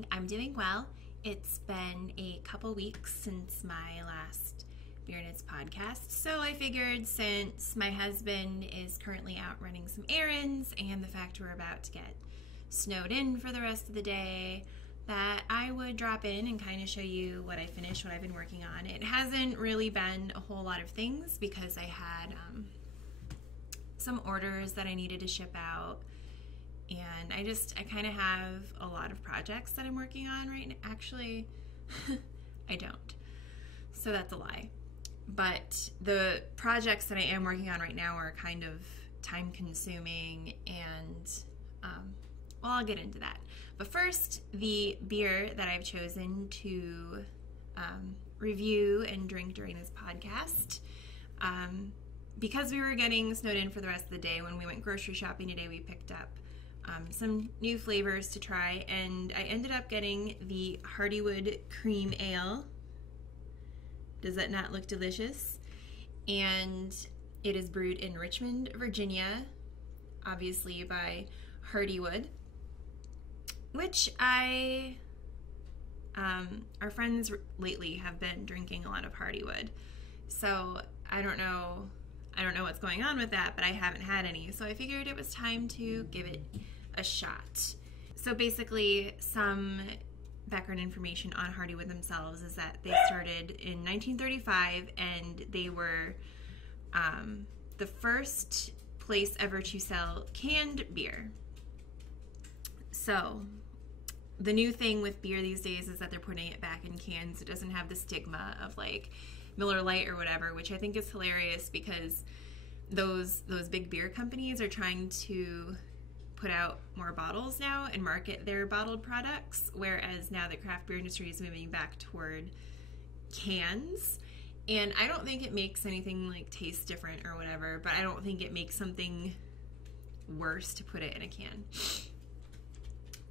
morning. I'm doing well. It's been a couple weeks since my last Beer Knits podcast, so I figured since my husband is currently out running some errands and the fact we're about to get snowed in for the rest of the day, that I would drop in and kind of show you what I finished, what I've been working on. It hasn't really been a whole lot of things because I had some orders that I needed to ship out, and I kind of have a lot of projects that I'm working on right now. Actually, I don't. So that's a lie. But the projects that I am working on right now are kind of time consuming, and well, I'll get into that. But first, the beer that I've chosen to review and drink during this podcast, because we were getting snowed in for the rest of the day, when we went grocery shopping today, we picked up some new flavors to try, and I ended up getting the Hardywood Cream Ale. Does that not look delicious? And it is brewed in Richmond, Virginia, obviously by Hardywood, which our friends lately have been drinking a lot of Hardywood. So I don't know what's going on with that, but I haven't had any. So I figured it was time to give it a shot. So basically, some background information on Hardywood themselves is that they started in 1935, and they were the first place ever to sell canned beer. So the new thing with beer these days is that they're putting it back in cans. It doesn't have the stigma of like Miller Lite or whatever, which I think is hilarious because those big beer companies are trying to put out more bottles now and market their bottled products, whereas now the craft beer industry is moving back toward cans. And I don't think it makes anything like taste different or whatever, but I don't think it makes something worse to put it in a can.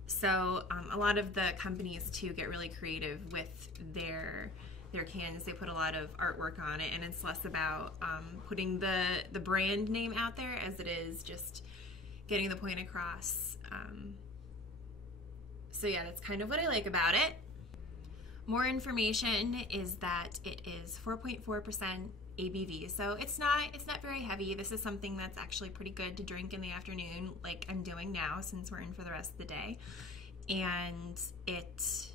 So a lot of the companies too get really creative with their cans. They put a lot of artwork on it, and it's less about putting the brand name out there as it is just getting the point across. So yeah, that's kind of what I like about it. More information is that it is 4.4% ABV, so it's not very heavy. This is something that's actually pretty good to drink in the afternoon, like I'm doing now since we're in for the rest of the day. And it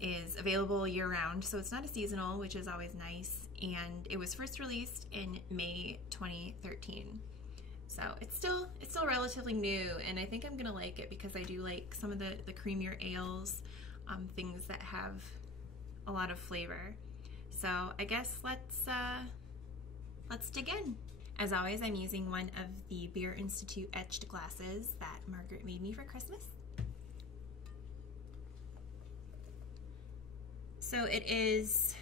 is available year-round, so it's not a seasonal, which is always nice. And it was first released in May 2013. So it's still relatively new, and I think I'm gonna like it because I do like some of the creamier ales, things that have a lot of flavor. So I guess let's dig in. As always, I'm using one of the Beer Institute etched glasses that Margaret made me for Christmas. So it is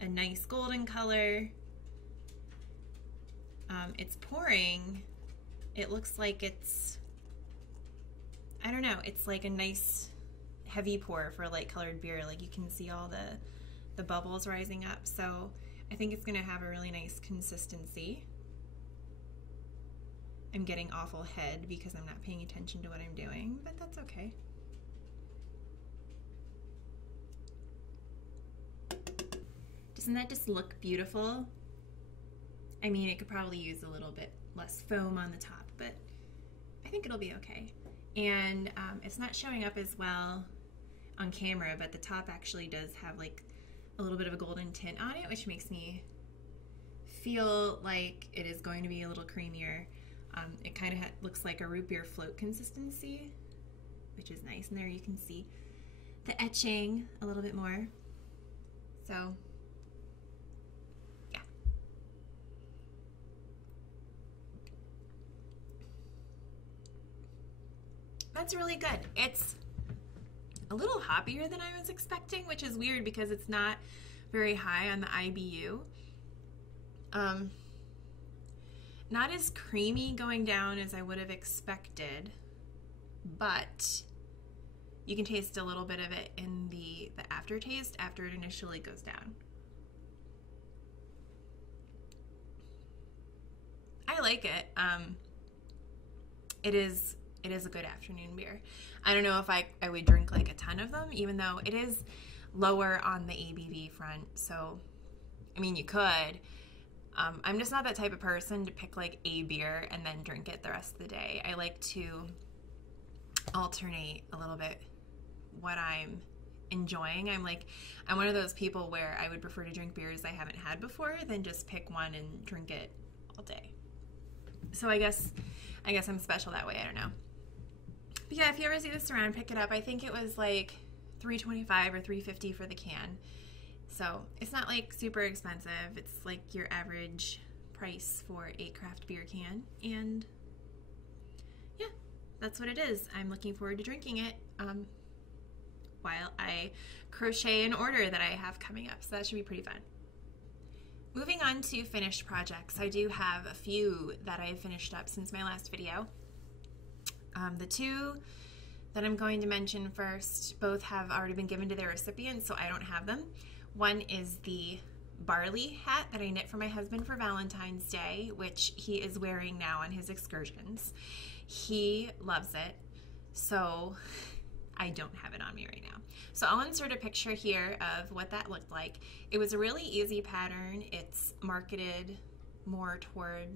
a nice golden color. It's pouring. It looks like it's, I don't know, it's like a nice heavy pour for light colored beer. Like you can see all the bubbles rising up. So I think it's gonna have a really nice consistency. I'm getting awful head because I'm not paying attention to what I'm doing, but that's okay. Doesn't that just look beautiful? I mean, it could probably use a little bit less foam on the top, but I think it'll be okay. And it's not showing up as well on camera, but the top actually does have like a little bit of a golden tint on it, which makes me feel like it is going to be a little creamier. It kind of looks like a root beer float consistency, which is nice. And there you can see the etching a little bit more. So that's really good. It's a little hoppier than I was expecting, which is weird because it's not very high on the IBU. Not as creamy going down as I would have expected, but you can taste a little bit of it in the aftertaste after it initially goes down. I like it. It is it is a good afternoon beer. I don't know if I would drink like a ton of them, even though it is lower on the ABV front. So, I mean, you could. I'm just not that type of person to pick like a beer and then drink it the rest of the day. I like to alternate a little bit what I'm enjoying. I'm one of those people where I would prefer to drink beers I haven't had before than just pick one and drink it all day. So I guess I'm special that way. I don't know. But yeah, if you ever see this around, pick it up. I think it was like $3.25 or $3.50 for the can. So it's not like super expensive. It's like your average price for a craft beer can. And yeah, that's what it is. I'm looking forward to drinking it while I crochet an order that I have coming up. So that should be pretty fun. Moving on to finished projects. I do have a few that I've finished up since my last video. The two that I'm going to mention first, both have already been given to their recipients, so I don't have them. One is the Barley Hat that I knit for my husband for Valentine's Day, which he is wearing now on his excursions. He loves it, so I don't have it on me right now. So I'll insert a picture here of what that looked like. It was a really easy pattern. It's marketed more toward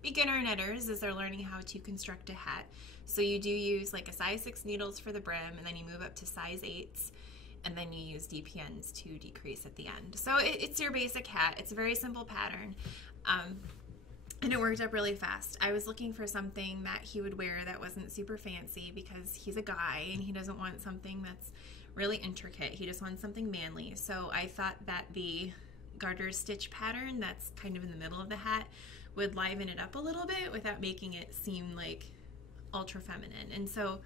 beginner knitters as they're learning how to construct a hat. So you do use like a size 6 needles for the brim, and then you move up to size 8s, and then you use DPNs to decrease at the end. So it's your basic hat. It's a very simple pattern. And it worked up really fast. I was looking for something that he would wear that wasn't super fancy because he's a guy and he doesn't want something that's really intricate. He just wants something manly. So I thought that the garter stitch pattern that's kind of in the middle of the hat would liven it up a little bit without making it seem like ultra feminine. And so,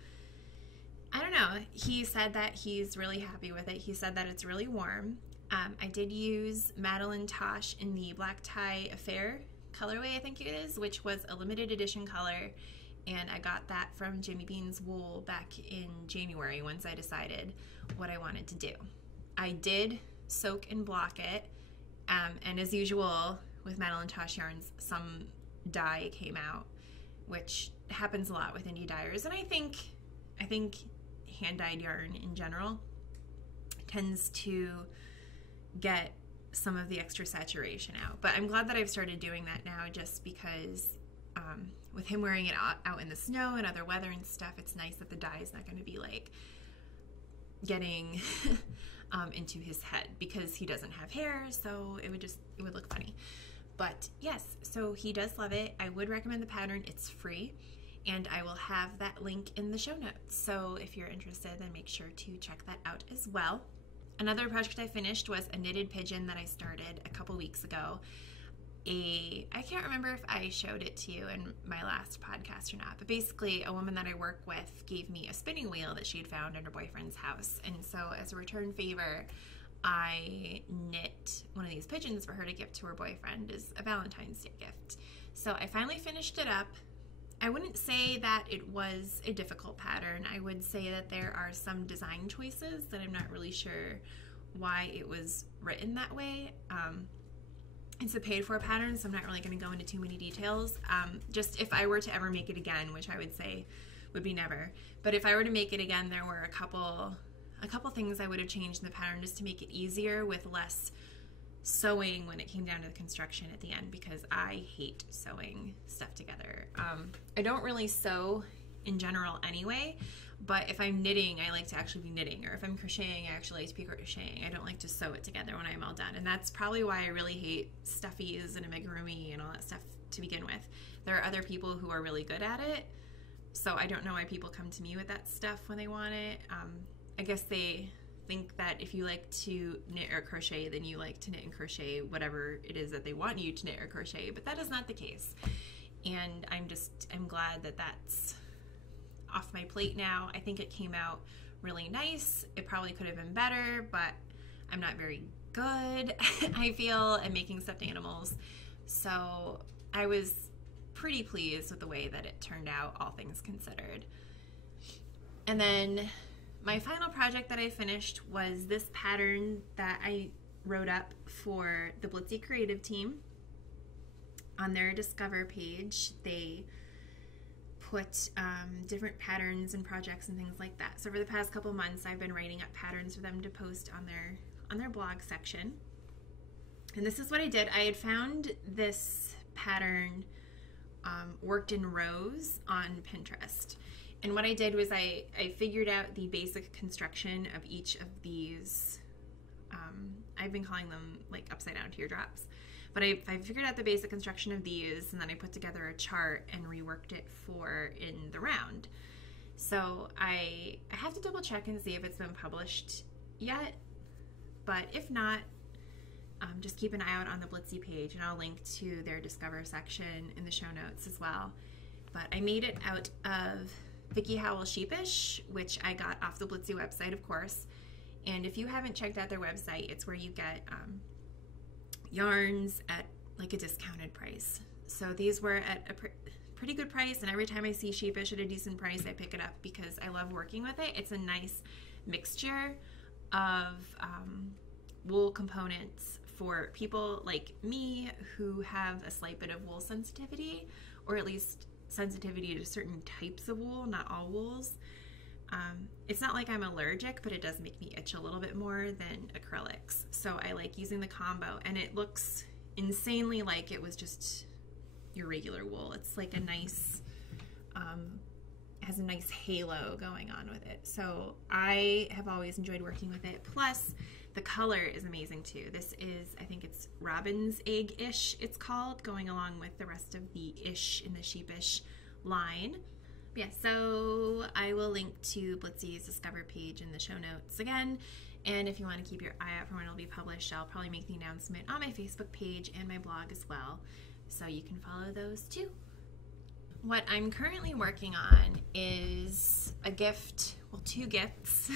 I don't know, he said that he's really happy with it. He said that it's really warm. I did use Madeline Tosh in the Black Tie Affair colorway, I think it is, which was a limited edition color, and I got that from Jimmy Bean's Wool back in January once I decided what I wanted to do. I did soak and block it, and as usual with Madeline Tosh yarns, some dye came out, which happens a lot with indie dyers, and I think hand-dyed yarn in general tends to get some of the extra saturation out. But I'm glad that I've started doing that now, just because with him wearing it out in the snow and other weather and stuff, it's nice that the dye is not going to be like getting into his head, because he doesn't have hair, so it would look funny. But yes, so he does love it. I would recommend the pattern. It's free, and I will have that link in the show notes. So if you're interested, then make sure to check that out as well. Another project I finished was a knitted pigeon that I started a couple weeks ago. I can't remember if I showed it to you in my last podcast or not, but basically a woman that I work with gave me a spinning wheel that she had found in her boyfriend's house. And so as a return favor, I knit one of these pigeons for her to give to her boyfriend as a Valentine's Day gift. So I finally finished it up. I wouldn't say that it was a difficult pattern. I would say that there are some design choices that I'm not really sure why it was written that way. It's a paid-for pattern, so I'm not really going to go into too many details. Just if I were to ever make it again, which I would say would be never, but if I were to make it again, there were a couple things I would have changed in the pattern just to make it easier with less sewing when it came down to the construction at the end, because I hate sewing stuff together. I don't really sew in general anyway, but if I'm knitting, I like to actually be knitting, or if I'm crocheting, I actually like to be crocheting. I don't like to sew it together when I'm all done, and that's probably why I really hate stuffies and amigurumi and all that stuff to begin with. There are other people who are really good at it, so I don't know why people come to me with that stuff when they want it. I guess they think that if you like to knit or crochet, then you like to knit and crochet whatever it is that they want you to knit or crochet, but that is not the case. And I'm glad that that's off my plate now. I think it came out really nice. It probably could have been better, but I'm not very good, I feel, at making stuffed animals. So I was pretty pleased with the way that it turned out, all things considered. And then my final project that I finished was this pattern that I wrote up for the Blitzy Creative team. On their Discover page, they put different patterns and projects and things like that. So for the past couple months, I've been writing up patterns for them to post on their blog section. And this is what I did. I had found this pattern worked in rows on Pinterest. And what I did was I figured out the basic construction of each of these. I've been calling them like upside down teardrops. But I figured out the basic construction of these, and then I put together a chart and reworked it for in the round. So I have to double check and see if it's been published yet. But if not, just keep an eye out on the Blitzy page, and I'll link to their Discover section in the show notes as well. But I made it out of Vicky Howell Sheepish, which I got off the Blitzy website, of course. And if you haven't checked out their website, it's where you get yarns at like a discounted price. So these were at a pretty good price, and every time I see Sheepish at a decent price, I pick it up because I love working with it. It's a nice mixture of wool components for people like me who have a slight bit of wool sensitivity, or at least sensitivity to certain types of wool, not all wools. It's not like I'm allergic, but it does make me itch a little bit more than acrylics. So I like using the combo, and it looks insanely like it was just your regular wool. It's like a nice, has a nice halo going on with it. So I have always enjoyed working with it. Plus, the color is amazing too. This is, I think it's Robin's Egg-ish, it's called, going along with the rest of the ish in the Sheepish line. Yeah, so I will link to Blitzy's Discover page in the show notes again. And if you want to keep your eye out for when it'll be published, I'll probably make the announcement on my Facebook page and my blog as well. So you can follow those too. What I'm currently working on is a gift, well, 2 gifts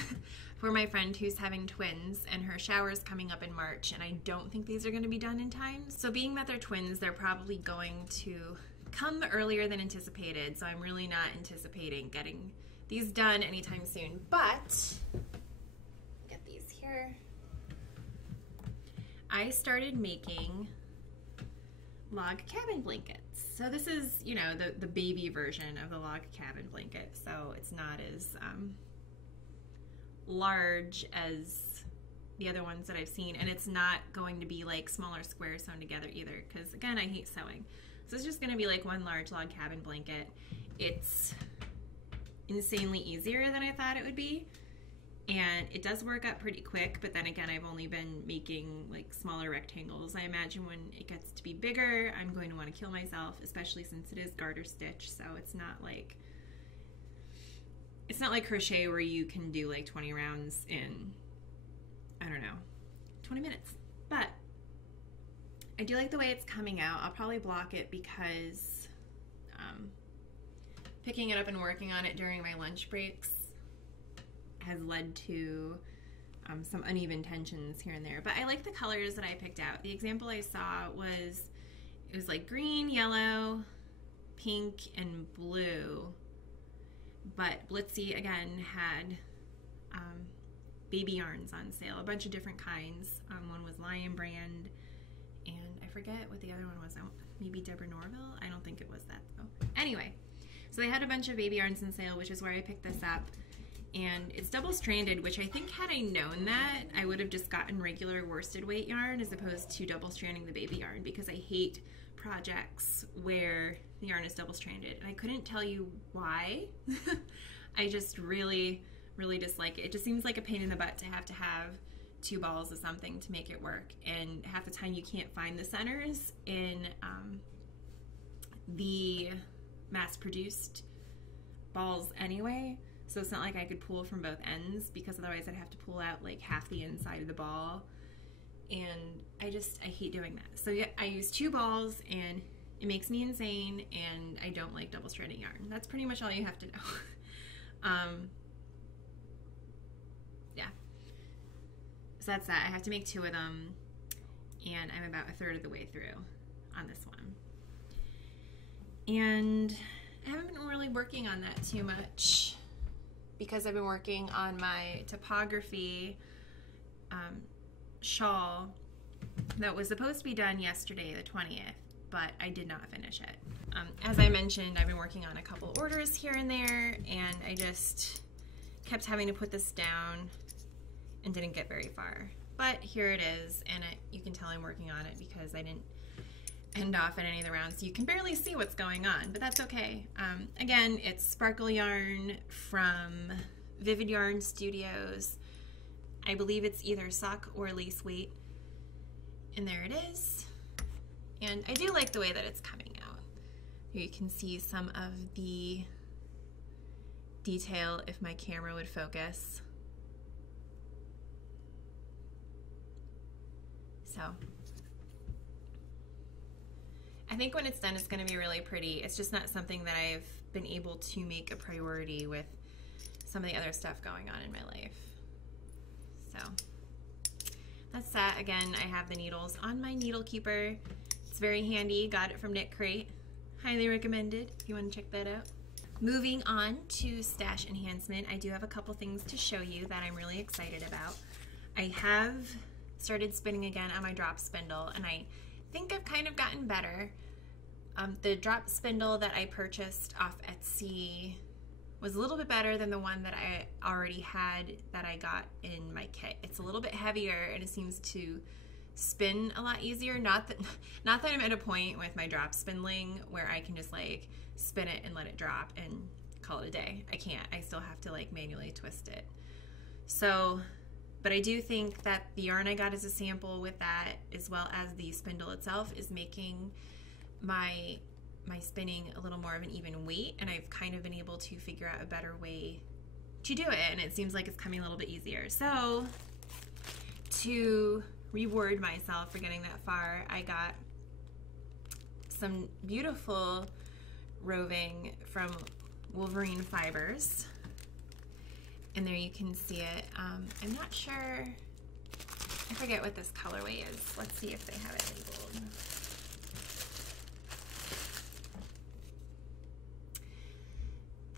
for my friend who's having twins, and her shower is coming up in March, and I don't think these are going to be done in time. So being that they're twins, they're probably going to come earlier than anticipated, so I'm really not anticipating getting these done anytime soon. But get these here. I started making log cabin blankets. So this is, you know, the baby version of the log cabin blanket, so it's not as large as the other ones that I've seen, and it's not going to be like smaller squares sewn together either, because again, I hate sewing. So it's just going to be like one large log cabin blanket. It's insanely easier than I thought it would be, and it does work up pretty quick, but then again, I've only been making like smaller rectangles. I imagine when it gets to be bigger, I'm going to want to kill myself, especially since it is garter stitch, so it's not like crochet where you can do like 20 rounds in, I don't know, 20 minutes. But I do like the way it's coming out. I'll probably block it because picking it up and working on it during my lunch breaks has led to some uneven tensions here and there. But I like the colors that I picked out. The example I saw was, it was like green, yellow, pink, and blue. But Blitzy, again, had baby yarns on sale, a bunch of different kinds. One was Lion Brand, and I forget what the other one was. Maybe Deborah Norville? I don't think it was that, though. Anyway, so they had a bunch of baby yarns on sale, which is where I picked this up. And it's double-stranded, which I think had I known that, I would have just gotten regular worsted weight yarn as opposed to double-stranding the baby yarn, because I hate projects where the yarn is double-stranded. And I couldn't tell you why. I just really, really dislike it. It just seems like a pain in the butt to have 2 balls of something to make it work, and half the time you can't find the centers in the mass-produced balls anyway. So it's not like I could pull from both ends, because otherwise I'd have to pull out like half the inside of the ball, and I hate doing that. So yeah, I use 2 balls, and it makes me insane, and I don't like double stranding yarn. That's pretty much all you have to know. Yeah. So that's that. I have to make 2 of them, and I'm about 1/3 of the way through on this one. And I haven't been really working on that too much, because I've been working on my Topography shawl that was supposed to be done yesterday, the 20th, but I did not finish it. As I mentioned, I've been working on a couple orders here and there, and I just kept having to put this down and didn't get very far. But here it is, and you can tell I'm working on it because I didn't end off at any of the rounds, so you can barely see what's going on, but that's okay. Again, it's sparkle yarn from Vivid Yarn Studios. I believe it's either sock or lace weight, and there it is. And I do like the way that it's coming out. Here you can see some of the detail if my camera would focus. So I think when it's done, it's going to be really pretty. It's just not something that I've been able to make a priority with some of the other stuff going on in my life. So that's that. Again, I have the needles on my needle keeper. It's very handy. Got it from Knit Crate. Highly recommended if you want to check that out. Moving on to Stash Enhancement, I do have a couple things to show you that I'm really excited about. I have started spinning again on my drop spindle, and I think I've kind of gotten better. The drop spindle that I purchased off Etsy was a little bit better than the one that I already had that I got in my kit. It's a little bit heavier and it seems to spin a lot easier. Not that I'm at a point with my drop spindling where I can just like spin it and let it drop and call it a day. I can't. I still have to like manually twist it. So, but I do think that the yarn I got as a sample with that, as well as the spindle itself, is making my spinning a little more of an even weight, and I've kind of been able to figure out a better way to do it, and it seems like it's coming a little bit easier. So to reward myself for getting that far, I got some beautiful roving from Wolverine Fibers, and there you can see it. I'm not sure, I forget what this colorway is. Let's see if they have it labeled.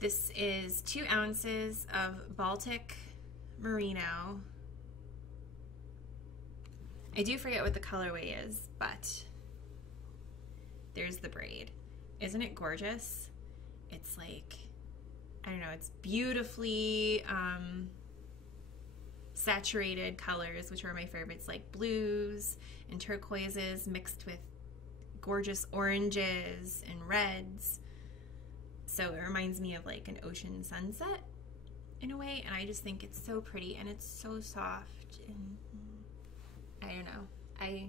This is 2 ounces of Baltic Merino. I do forget what the colorway is, but there's the braid. Isn't it gorgeous? It's like, I don't know, it's beautifully saturated colors, which are my favorites, like blues and turquoises mixed with gorgeous oranges and reds. So it reminds me of like an ocean sunset in a way, and I just think it's so pretty and it's so soft, and I don't know, I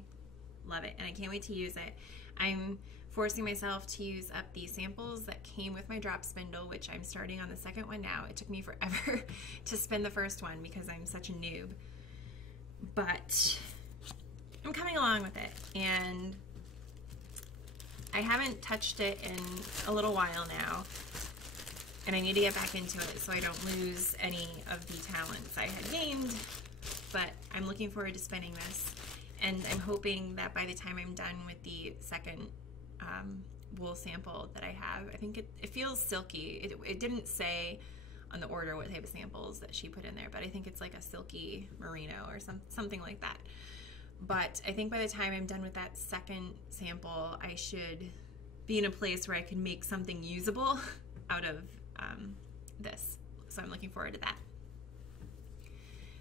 love it and I can't wait to use it. I'm forcing myself to use up the samples that came with my drop spindle, which I'm starting on the second one now. It took me forever to spin the first one because I'm such a noob, but I'm coming along with it, and I haven't touched it in a little while now, and I need to get back into it so I don't lose any of the talents I had gained, but I'm looking forward to spinning this, and I'm hoping that by the time I'm done with the second wool sample that I have, I think it feels silky. It didn't say on the order what type of samples that she put in there, but I think it's like a silky merino or something like that. But I think by the time I'm done with that second sample, I should be in a place where I can make something usable out of this. So I'm looking forward to that.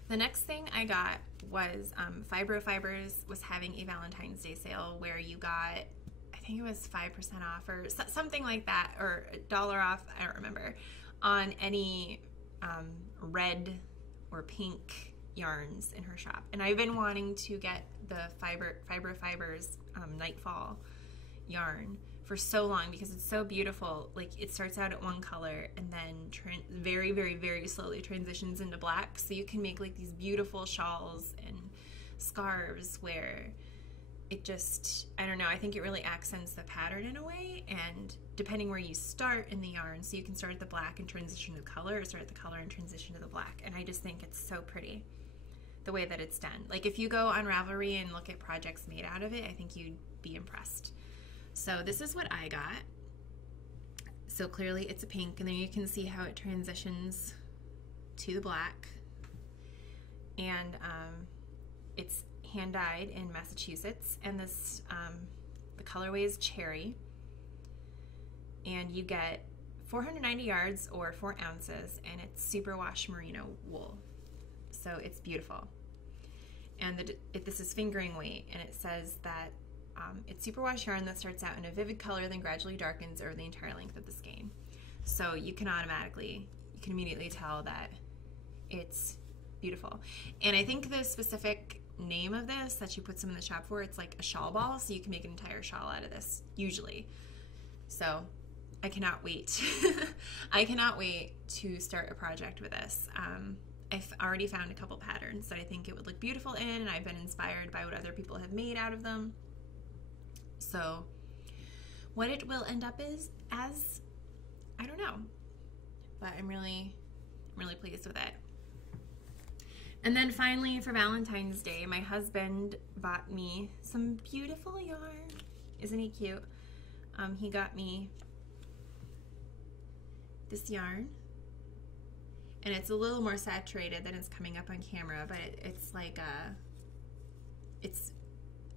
The next thing I got was Fibro Fibers was having a Valentine's Day sale where you got, I think it was 5% off or something like that, or $1 off, I don't remember, on any red or pink yarns in her shop. And I've been wanting to get the Fibro Fibers Nightfall yarn for so long because it's so beautiful. Like, it starts out at one color and then very, very, very slowly transitions into black, so you can make like these beautiful shawls and scarves where it just, I don't know, I think it really accents the pattern in a way, and depending where you start in the yarn, so you can start at the black and transition to the color, or start at the color and transition to the black, and I just think it's so pretty the way that it's done. Like, if you go on Ravelry and look at projects made out of it, I think you'd be impressed. So this is what I got. So clearly it's a pink, and then you can see how it transitions to the black, and it's hand-dyed in Massachusetts, and this The colorway is cherry. And you get 490 yards or 4 ounces, and it's superwash merino wool. So it's beautiful. And this is fingering weight, and it says that it's superwash yarn that starts out in a vivid color, then gradually darkens over the entire length of the skein. So you can immediately tell that it's beautiful. And I think the specific name of this that she puts them in the shop for, it's like a shawl ball, so you can make an entire shawl out of this, usually. So I cannot wait. I cannot wait to start a project with this. I've already found a couple patterns that I think it would look beautiful in, and I've been inspired by what other people have made out of them. So what it will end up as, I don't know, but I'm really pleased with it. And then finally, for Valentine's Day, my husband bought me some beautiful yarn. Isn't he cute? He got me this yarn, and it's a little more saturated than it's coming up on camera, but it's like it's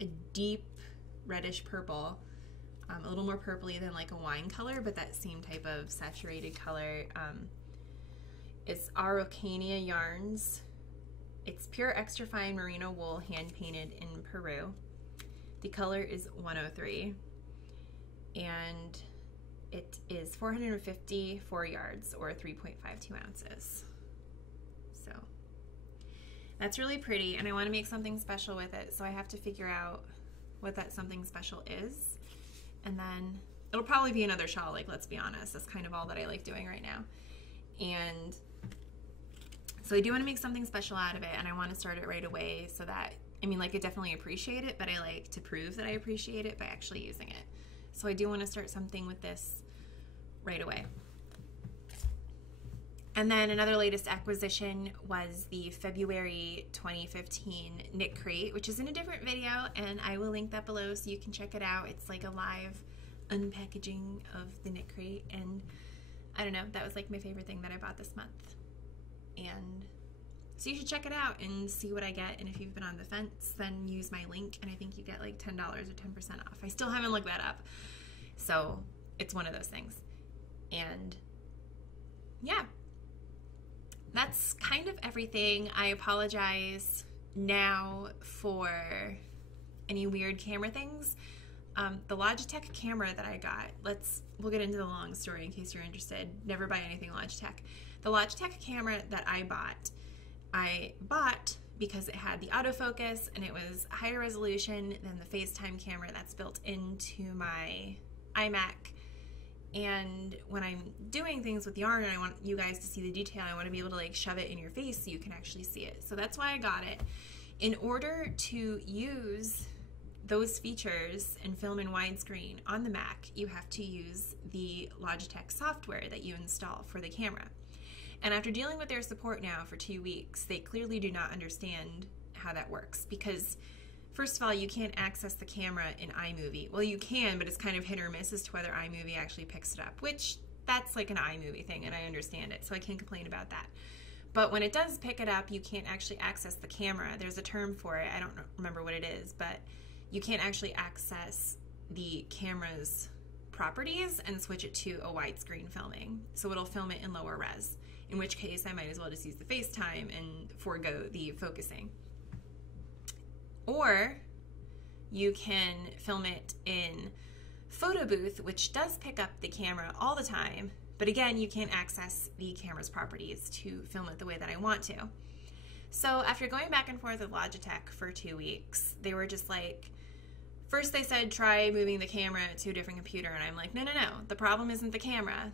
a deep reddish purple, a little more purpley than like a wine color, but that same type of saturated color. It's ROK Nia yarns. It's pure extra fine merino wool, hand painted in Peru. The color is 103, and it is 454 yards or 3.52 ounces. So that's really pretty, and I want to make something special with it, so I have to figure out what that something special is. And then it'll probably be another shawl, like, let's be honest. That's kind of all that I like doing right now. And so I do want to make something special out of it, and I want to start it right away so that, I mean, like, I definitely appreciate it, but I like to prove that I appreciate it by actually using it. So I do want to start something with this right away. And then another latest acquisition was the February 2015 knit crate, which is in a different video, and I will link that below so you can check it out. It's like a live unpackaging of the knit crate, and I don't know, that was like my favorite thing that I bought this month. And so you should check it out and see what I get, and if you've been on the fence, then use my link, and I think you get like $10 or 10% off. I still haven't looked that up, so it's one of those things. And yeah, that's kind of everything. I apologize now for any weird camera things. The Logitech camera that I got, we'll get into the long story in case you're interested. Never buy anything Logitech. The Logitech camera that I bought because it had the autofocus and it was higher resolution than the FaceTime camera that's built into my iMac. And when I'm doing things with yarn and I want you guys to see the detail, I want to be able to like shove it in your face so you can actually see it. So that's why I got it. In order to use those features and film in widescreen on the Mac, you have to use the Logitech software that you install for the camera. And after dealing with their support now for 2 weeks, they clearly do not understand how that works, because first of all, you can't access the camera in iMovie. Well, you can, but it's kind of hit or miss as to whether iMovie actually picks it up, which that's like an iMovie thing, and I understand it, so I can't complain about that. But when it does pick it up, you can't actually access the camera. There's a term for it. I don't remember what it is, but you can't actually access the camera's properties and switch it to a widescreen filming. So it'll film it in lower res, in which case I might as well just use the FaceTime and forego the focusing. Or you can film it in Photo Booth, which does pick up the camera all the time, but again, you can't access the camera's properties to film it the way that I want to. So after going back and forth with Logitech for 2 weeks, they were just like, first they said, try moving the camera to a different computer, and I'm like, no, the problem isn't the camera.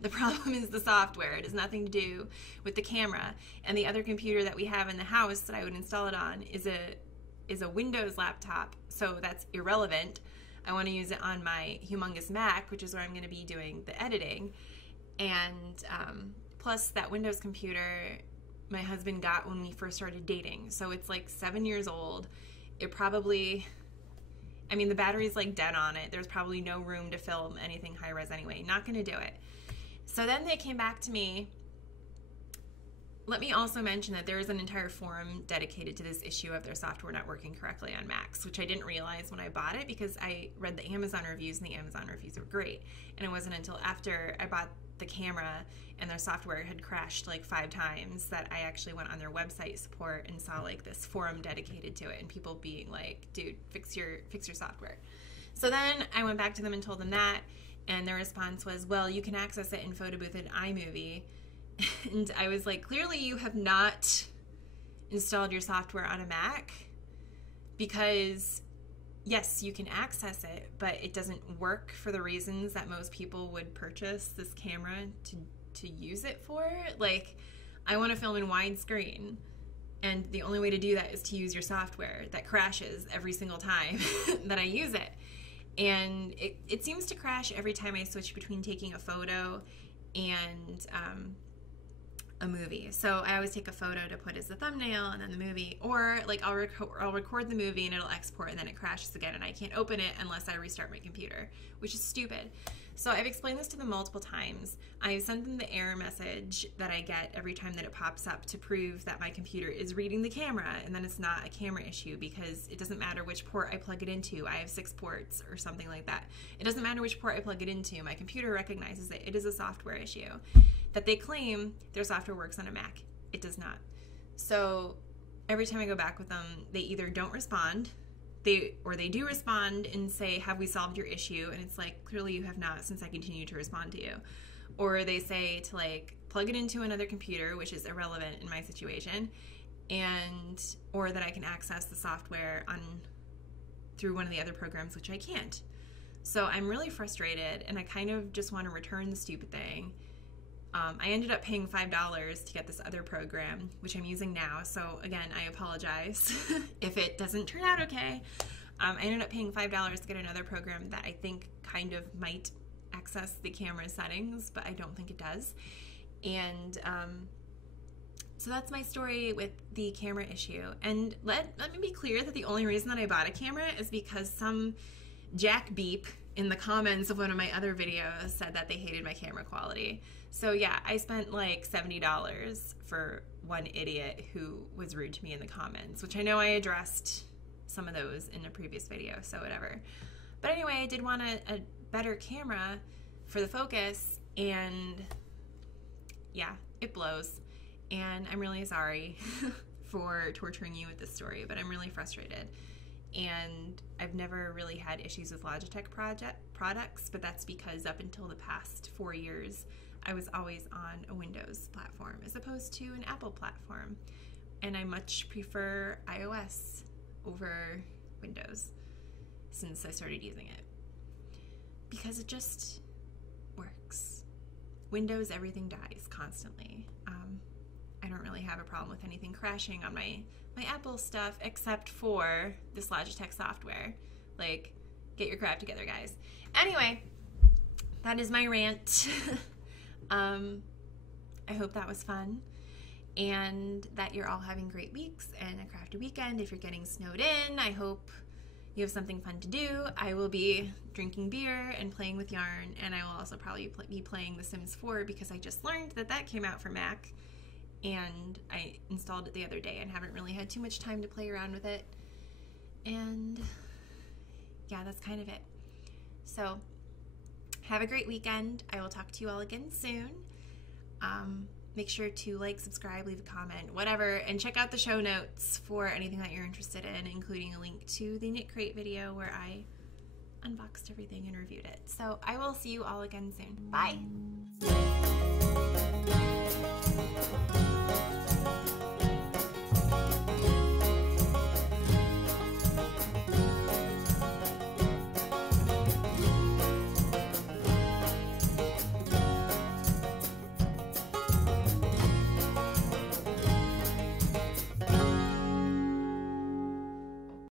The problem is the software. It has nothing to do with the camera. And the other computer that we have in the house that I would install it on is a Windows laptop, so that's irrelevant. I want to use it on my humongous Mac, which is where I'm going to be doing the editing. And plus that Windows computer my husband got when we first started dating, so it's like 7 years old. It probably, I mean, the battery's like dead on it. There's probably no room to film anything high res anyway. Not going to do it. So then they came back to me let me also mention that there is an entire forum dedicated to this issue of their software not working correctly on Macs, which I didn't realize when I bought it because I read the Amazon reviews and the Amazon reviews were great. And it wasn't until after I bought the camera and their software had crashed like 5 times that I actually went on their website support and saw like this forum dedicated to it and people being like, dude, fix your software. So then I went back to them and told them that, and their response was, well, you can access it in Photo Booth and iMovie. And I was like, clearly you have not installed your software on a Mac, because yes, you can access it, but it doesn't work for the reasons that most people would purchase this camera to use it for. Like, I want to film in widescreen, and the only way to do that is to use your software that crashes every single time that I use it. And it seems to crash every time I switch between taking a photo and a movie. So I always take a photo to put as the thumbnail and then the movie, or like I'll record the movie and it'll export and then it crashes again and I can't open it unless I restart my computer, which is stupid. So I've explained this to them multiple times. I've sent them the error message that I get every time that it pops up to prove that my computer is reading the camera and then it's not a camera issue, because it doesn't matter which port I plug it into. I have 6 ports or something like that. It doesn't matter which port I plug it into. My computer recognizes that it is a software issue. That they claim their software works on a Mac. It does not. So every time I go back with them, they either don't respond, or they do respond and say, have we solved your issue? And it's like, clearly you have not, since I continue to respond to you. Or they say to like plug it into another computer, which is irrelevant in my situation, or that I can access the software through one of the other programs, which I can't. So I'm really frustrated, and I kind of just want to return the stupid thing. I ended up paying $5 to get this other program, which I'm using now. So again, I apologize if it doesn't turn out okay. I ended up paying $5 to get another program that I think kind of might access the camera settings, but I don't think it does. And so that's my story with the camera issue. And let me be clear that the only reason that I bought a camera is because some jack beep in the comments of one of my other videos said that they hated my camera quality. So yeah, I spent like $70 for one idiot who was rude to me in the comments, which I know I addressed some of those in a previous video, so whatever. But anyway, I did want a better camera for the focus, and yeah, it blows. And I'm really sorry for torturing you with this story, but I'm really frustrated. And I've never really had issues with Logitech products, but that's because up until the past 4 years, I was always on a Windows platform as opposed to an Apple platform. And I much prefer iOS over Windows since I started using it, because it just works. Windows, everything dies constantly. I don't really have a problem with anything crashing on my Apple stuff, except for this Logitech software. Like, get your crap together, guys. Anyway, that is my rant. I hope that was fun, and that you're all having great weeks and a crafty weekend. If you're getting snowed in, I hope you have something fun to do. I will be drinking beer and playing with yarn, and I will also probably be playing The Sims 4, because I just learned that came out for Mac, and I installed it the other day and haven't really had too much time to play around with it. And yeah, that's kind of it. So have a great weekend. I will talk to you all again soon. Make sure to like, subscribe, leave a comment, whatever, and check out the show notes for anything that you're interested in, including a link to the Knit Crate video where I unboxed everything and reviewed it. So I will see you all again soon. Bye!